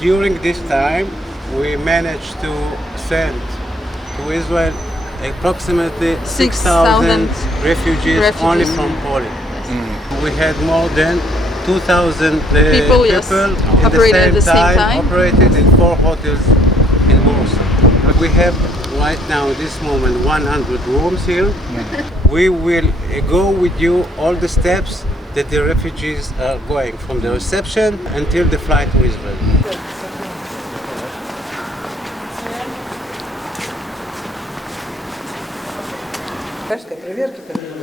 During this time, we managed to send to Israel approximately 6,000 refugees only from Poland. Yes. We had more than 2,000 people in the same time, operated in 4 hotels in Warsaw. We have right now, at this moment, 100 rooms here. We will go with you all the steps that the refugees are going from the reception until the flight to Israel.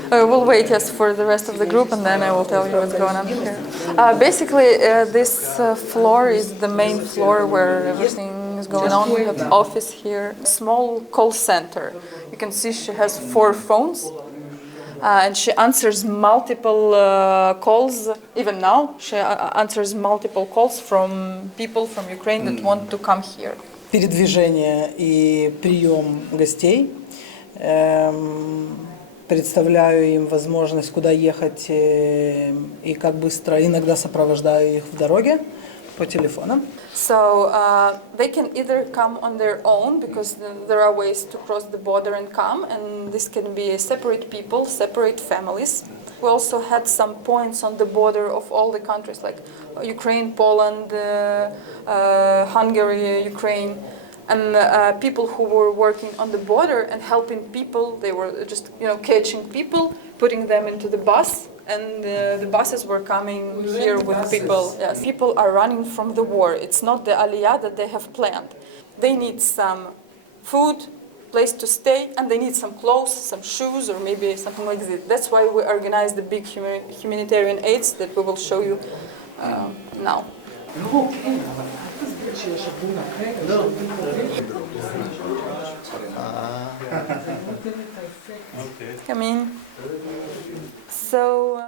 We'll wait, yes, for the rest of the group, and then I will tell you what's going on here. Basically, this floor is the main floor where everything is going on. We have the office here, small call center. You can see she has 4 phones, and she answers multiple calls. Even now, she answers multiple calls from people from Ukraine that want to come here. Передвижение и прием гостей. Представляю им возможность, куда ехать и как быстро. Иногда сопровождаю их в дороге по телефону. So they can either come on their own, because there are ways to cross the border and come, and this can be separate people, separate families. We also had some points on the border of all the countries, like Ukraine, Poland, Hungary, Ukraine. And people who were working on the border and helping people, they were just catching people, putting them into the bus, and the buses were coming here with people. Yes. People are running from the war. It's not the aliyah that they have planned. They need some food, place to stay, and they need some clothes, some shoes, or maybe something like this. That's why we organized the big humanitarian aids that we will show you now. Come in. So.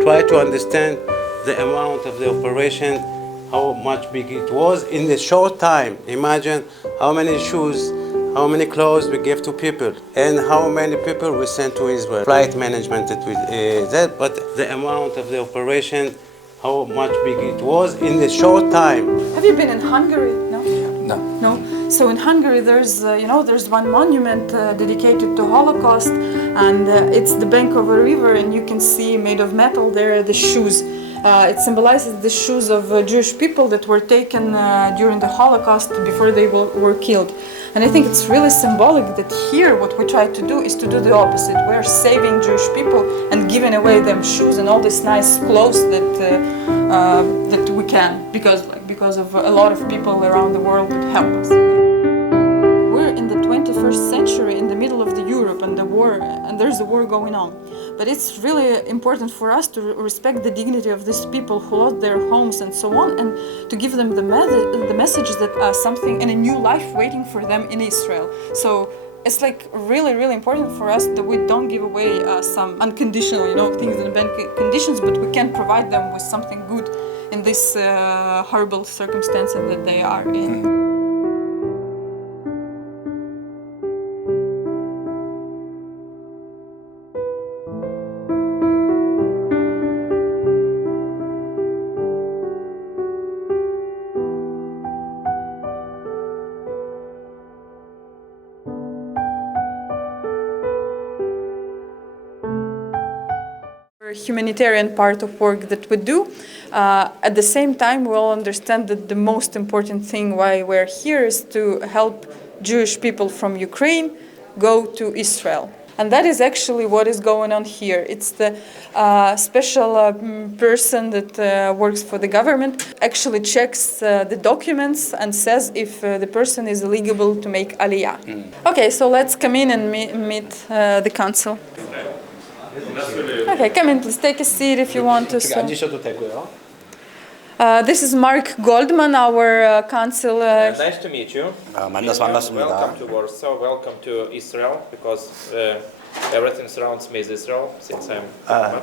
Try to understand the amount of the operation, how much big it was in a short time. Imagine how many shoes, how many clothes we gave to people, and how many people we sent to Israel. Flight management that we that, but the amount of the operation, how much big it was in a short time. Have you been in Hungary? No. No. No. So in Hungary, there's there's one monument dedicated to Holocaust, and it's the bank of a river, and you can see made of metal there the shoes. It symbolizes the shoes of Jewish people that were taken during the Holocaust before they were killed. And I think it's really symbolic that here what we try to do is to do the opposite. We're saving Jewish people and giving away them shoes and all these nice clothes that we can, because of a lot of people around the world that help us. We're in the 21st century in the middle of the Europe and the war, and there's a war going on. But it's really important for us to respect the dignity of these people who lost their homes and so on, and to give them the message that something and a new life waiting for them in Israel. So it's like really, really important for us that we don't give away some unconditional, things in bad conditions, but we can provide them with something good in this horrible circumstances that they are in. humanitarian part of work that we do. At the same time, we all understand that the most important thing why we're here is to help Jewish people from Ukraine go to Israel. And that is actually what is going on here. It's the special person that works for the government actually checks the documents and says if the person is eligible to make aliyah. Okay, so let's come in and meet the council. Okay, come in, please take a seat if you want to. So. 앉으셔도 되고요. This is Mark Goldman, our council. Nice to meet you. 만나서 반갑습니다. Welcome to Warsaw. Welcome to Israel, because everything surrounds me is Israel since I'm.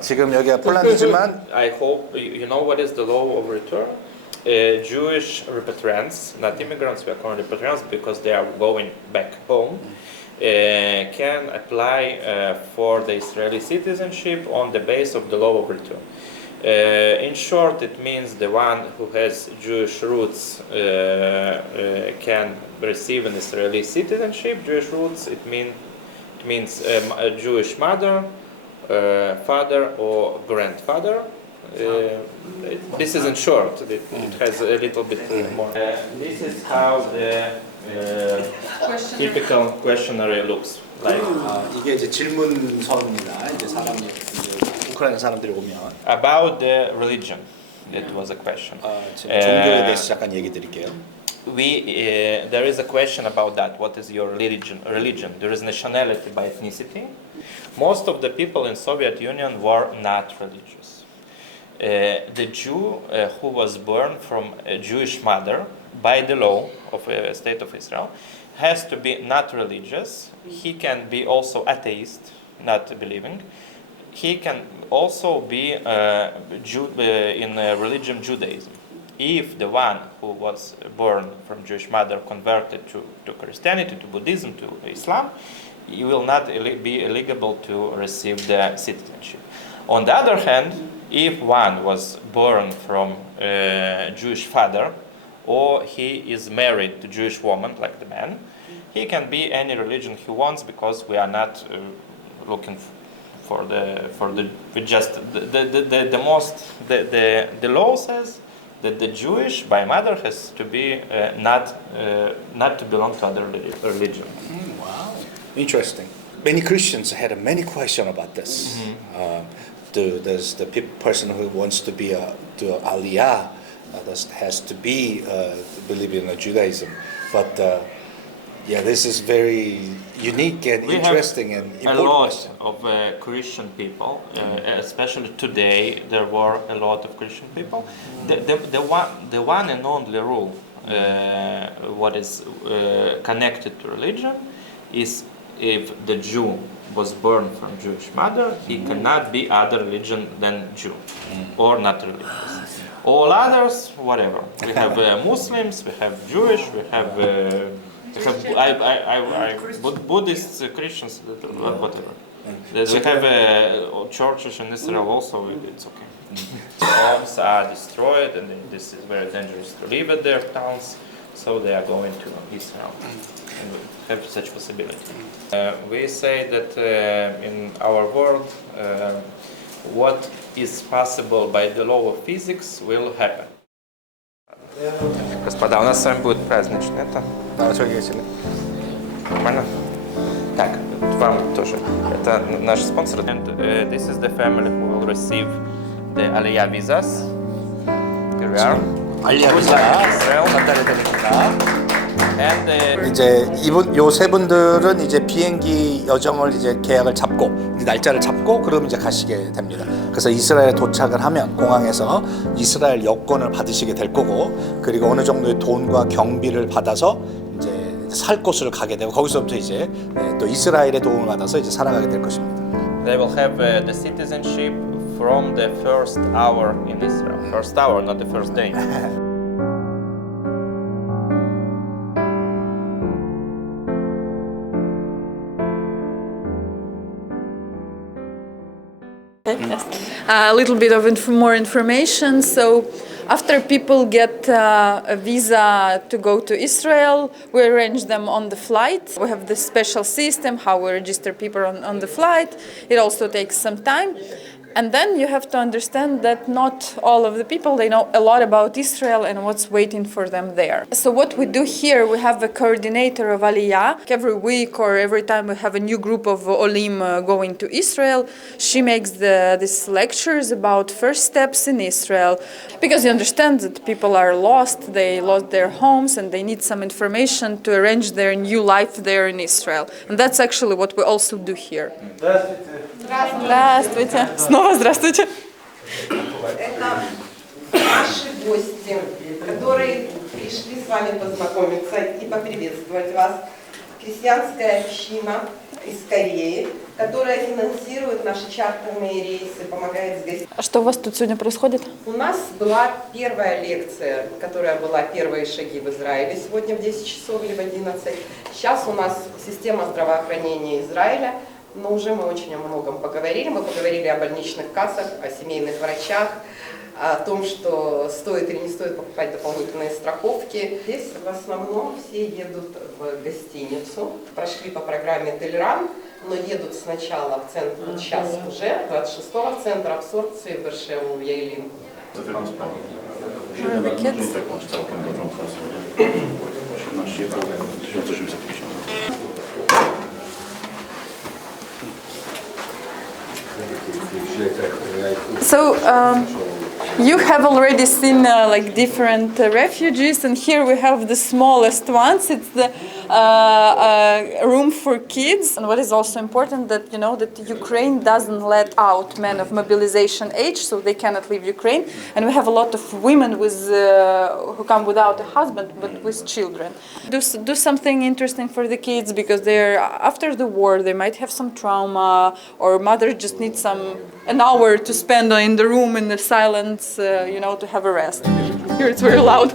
지금 여기가 폴란드지만 I hope you know what is the law of return. Jewish repatriants, not immigrants, we are calling repatriants because they are going back home. Can apply for the Israeli citizenship on the basis of the law of return. In short, it means the one who has Jewish roots can receive an Israeli citizenship. Jewish roots, it means a Jewish mother, father, or grandfather. This is in short. It has a little bit more. This is how the typical questionnaire looks like. 이게 이제 질문서입니다. 이제 우크라이나 사람들이 오면 About the religion, that was a question. 종교에 대해서 잠깐 얘기 드릴게요. There is a question about that. What is your religion? There is nationality by ethnicity. Most of the people in Soviet Union were not religious. The Jew who was born from a Jewish mother, by the law of the state of Israel, has to be not religious. He can be also atheist, not believing. He can also be in religion Judaism. If the one who was born from Jewish mother converted to Christianity, to Buddhism, to Islam, he will not be eligible to receive the citizenship. On the other hand, if one was born from a Jewish father, or he is married to Jewish woman, like the man, he can be any religion he wants, because we are not looking for the law says that the Jewish by mother has to be not to belong to other religion. Wow, interesting. Many Christians had many questions about this. Does the person who wants to be to aliyah has to be believing in Judaism? But yeah, this is very unique and interesting and important. A lot of Christian people, especially today, there were a lot of Christian people. The one and only rule, what is connected to religion, is if the Jew was born from Jewish mother, he cannot be other religion than Jew, or not religious. All others, whatever. We have Muslims, we have Jewish, we have Buddhists, Christians, whatever. We have churches in Israel also. It's okay. Homes are destroyed, and this is very dangerous to live at their towns, so they are going to Israel and have such possibility. We say that in our world, what is possible by the law of physics will happen. Господа, у нас с вами будет праздничный это. 저기 계시네. Нормально? Так, вам тоже. Это наш спонсор. And this is the family who will receive the aliyah visas. Here we are. 알리야 비자 전달해 드립니다. And 이제 요 세 분들은 이제 비행기 여정을 이제 계약을 잡고 날짜를 잡고 그럼 이제 가시게 됩니다. 그래서 이스라엘에 도착을 하면 공항에서 이스라엘 여권을 받으시게 될 거고, 그리고 어느 정도의 돈과 경비를 받아서 이제 살 곳을 가게 되고, 거기서부터 이제 또 이스라엘의 도움을 받아서 이제 살아가게 될 것입니다. they will have the citizenship from the first hour in Israel. First hour, not the first day. A little bit of more information. So after people get a visa to go to Israel, we arrange them on the flight. We have this special system how we register people on the flight. It also takes some time. And then you have to understand that not all of the people, they know a lot about Israel and what's waiting for them there. So what we do here, we have a coordinator of Aliyah. Every week or every time we have a new group of Olim going to Israel, she makes these lectures about first steps in Israel. Because you understand that people are lost, they lost their homes and they need some information to arrange their new life there in Israel. And that's actually what we also do here. Здравствуйте. Снова здравствуйте. Это наши гости, которые пришли с вами познакомиться и поприветствовать вас. Христианская община из Кореи, которая финансирует наши чартерные рейсы, помогает с гостями. А что у вас тут сегодня происходит? У нас была первая лекция, которая была «Первые шаги в Израиле» сегодня в 10 часов или в 11. Сейчас у нас система здравоохранения Израиля. Но уже мы очень о многом поговорили. Мы поговорили о больничных кассах, о семейных врачах, о том, что стоит или не стоит покупать дополнительные страховки. Здесь в основном все едут в гостиницу, прошли по программе Телеран, но едут сначала в центр, вот сейчас уже, 26-го в центр абсорбции в Бершеву, в Яйлин. So you have already seen like different refugees, and here we have the smallest ones. It's the room for kids. And what is also important that you know that Ukraine doesn't let out men of mobilization age, so they cannot leave Ukraine. And we have a lot of women with who come without a husband but with children. Do something interesting for the kids because they're after the war. They might have some trauma, or mother just needs an hour to spend in the room in the silence, you know, to have a rest. Here it's very loud.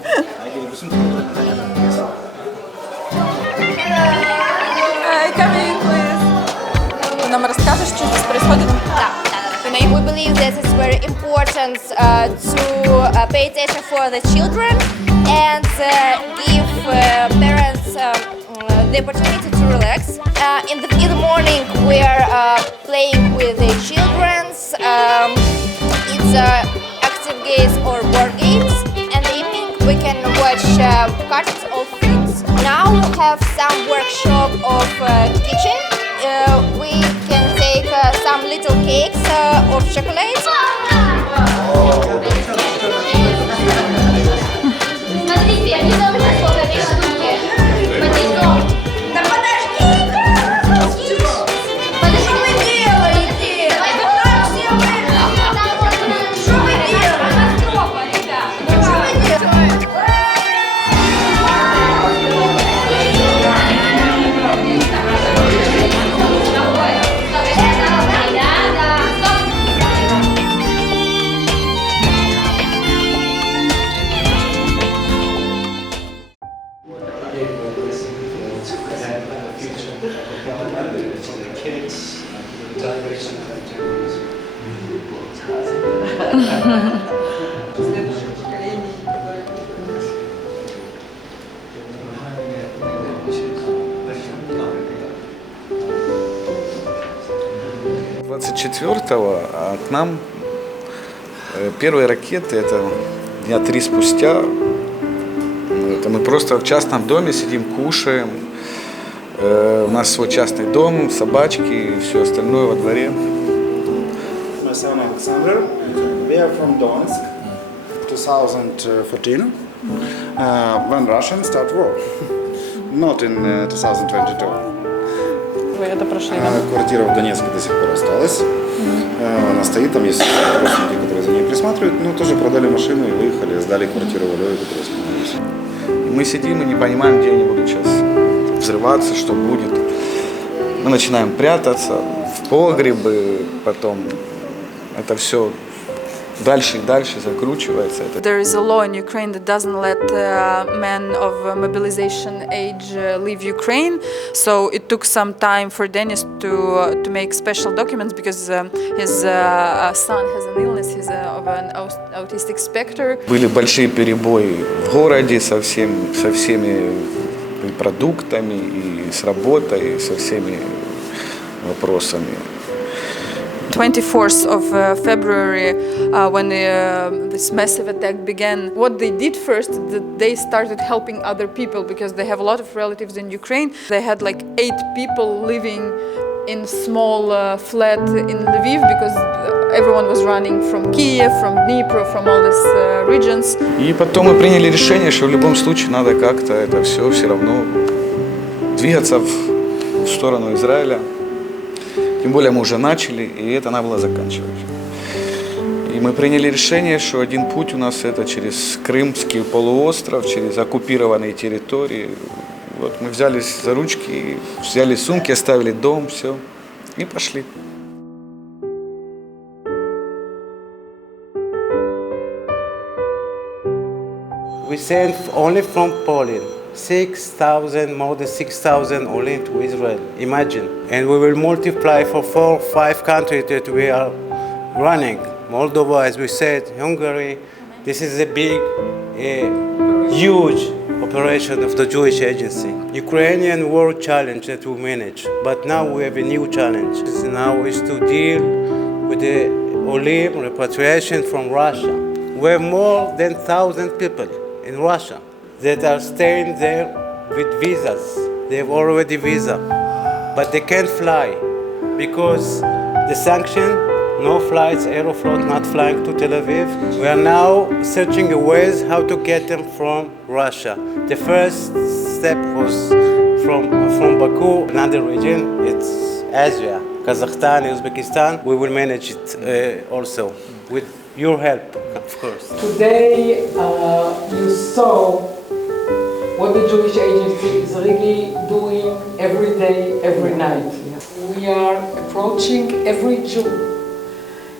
Hi, come in, please. Ты нам расскажешь, что здесь происходит? Да. We believe that it's very important to pay attention for the children and give parents the opportunity to relax. In the morning we are playing with the children. It's active games or board games. And in the evening we can watch cartoons or films. Now we have some workshop of kitchen. We can take some little cakes of chocolate. Смотрите, они должны сколько две штуки. Да подожди! Подожди, что вы делаете? Что вы делаете? Катастрофа, ребят! Что вы делаете? К нам первые ракеты, это дня 3 спустя. Это мы просто в частном доме сидим, кушаем. У нас свой частный дом, собачки и все остальное во дворе. My son Alexander, we are from Donetsk, 2014, when Russians start war, not in 2022. Вы это прошли, Квартира в Донецке до сих пор осталась. Она стоит, там есть родственники, которые за ней присматривают. Ну, тоже продали машину и выехали, сдали квартиру в Алёве, которые остановились. Мы сидим и не понимаем, где они будут сейчас взрываться, что будет. Мы начинаем прятаться в погребы, потом это все дальше и дальше закручивается. There is a law in Ukraine that doesn't let men of mobilization age leave Ukraine. So it took some time for Denis to make special documents because his son has an illness. He's of an autistic spectrum. Были большие перебои в городе со всеми и продуктами, и с работой, и со всеми вопросами. 24th of February, when this massive attack began, what they did first, they started helping other people because they have a lot of relatives in Ukraine. They had like 8 people living in small flat in Lviv because everyone was running from Kiev, from Dnipro, from all these regions. И потом мы приняли решение, что в любом случае надо как-то это все равно двигаться в сторону Израиля. Тем более мы уже начали, и это надо было заканчивать. И мы приняли решение, что один путь у нас это через Крымский полуостров, через оккупированные территории. Вот мы взялись за ручки, взяли сумки, оставили дом, все, и пошли. We sent only from Poland 6,000, more than 6,000 only to Israel. Imagine. And we will multiply for 4 or 5 countries that we are running. Moldova, as we said, Hungary. This is a big, huge operation of the Jewish Agency. Ukrainian war challenge that we manage. But now we have a new challenge. Now is to deal with the Olim repatriation from Russia. We have more than 1,000 people in Russia that are staying there with visas. They have already visa, but they can't fly because the sanction, no flights, Aeroflot not flying to Tel Aviv. We are now searching ways how to get them from Russia. The first step was from Baku, another region, it's Asia, Kazakhstan, Uzbekistan. We will manage it also with your help, of course. Today you saw what the Jewish Agency is really doing every day, every night. We are approaching every Jew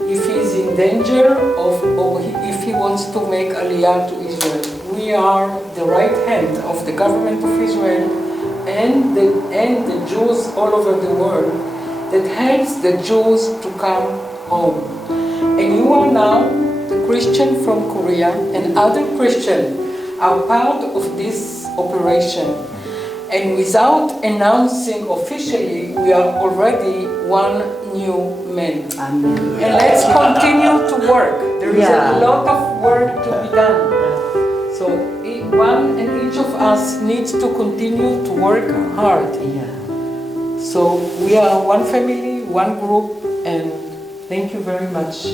if he is in danger or if he wants to make Aliyah to Israel. We are the right hand of the government of Israel and the Jews all over the world that helps the Jews to come home. And you are now the Christian from Korea and other Christians are part of this operation. And without announcing officially, we are already one new man. Amen. And let's continue to work. There is a lot of work to be done. So one and each of us needs to continue to work hard. So we are one family, one group, and thank you very much.